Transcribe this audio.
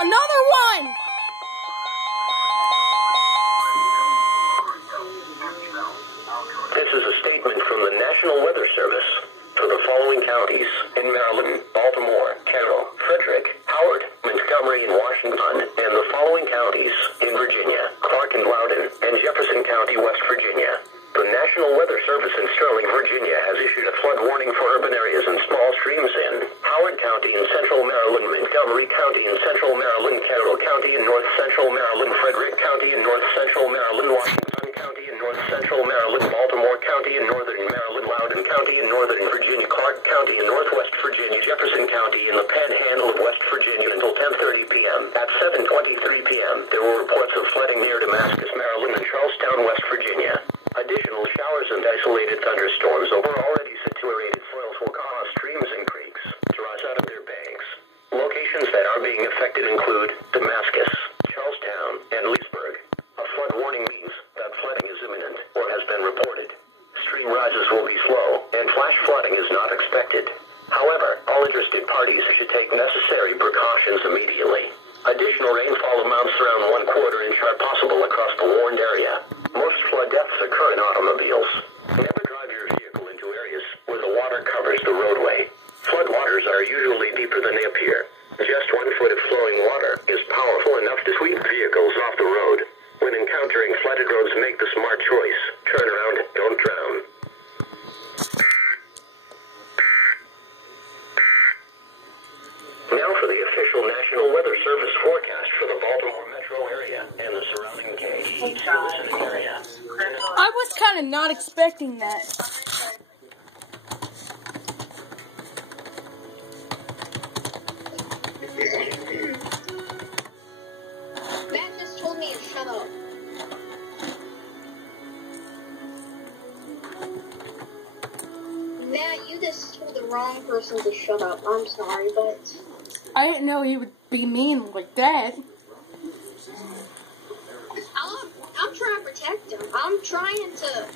Another one! This is a statement from the National Weather Service for the following counties in Maryland, Baltimore, Carroll, Frederick, Howard, Montgomery, and Washington, and the following counties in Virginia, Clark and Loudoun, and Jefferson County, West Virginia. The National Weather Service in Sterling, Virginia has issued a flood warning for urban areas and small streams in Howard County in central Maryland, Montgomery County in central Maryland, Carroll County in north central Maryland, Frederick County in north central Maryland, Washington County in north central Maryland, Baltimore County in northern Maryland, Loudoun County in northern Virginia, Clark County in northwest Virginia, Jefferson County in the Panhandle of West Virginia until 10:30 p.m. At 7:23 p.m., there were reports of flooding near Damascus, Maryland, and Charlestown, West Virginia. Additional showers and isolated thunderstorms over already saturated soils will cause streams and creeks to rise out of their banks. Locations that are being affected include Damascus, Charlestown, and Leesburg. A flood warning means that flooding is imminent or has been reported. Stream rises will be slow, and flash flooding is not expected. However, all interested parties should take necessary precautions immediately. Additional rainfall amounts around 1/4 inch are possible across the warned area. Most flood deaths occur in automobiles. Never drive your vehicle into areas where the water covers the roadway. Floodwaters are usually deeper than they appear. Just 1 foot of flowing water is powerful enough to sweep vehicles off the road. When encountering flooded roads, make the smart choice. Turn around, don't drown. Now for the official National Weather Service forecast for the Baltimore metro area and the surrounding KDE listening area. I was kind of not expecting that. Matt just told me to shut up. Matt, you just told the wrong person to shut up. I'm sorry, but... I didn't know he would be mean like that. I'm trying to protect him. I'm trying to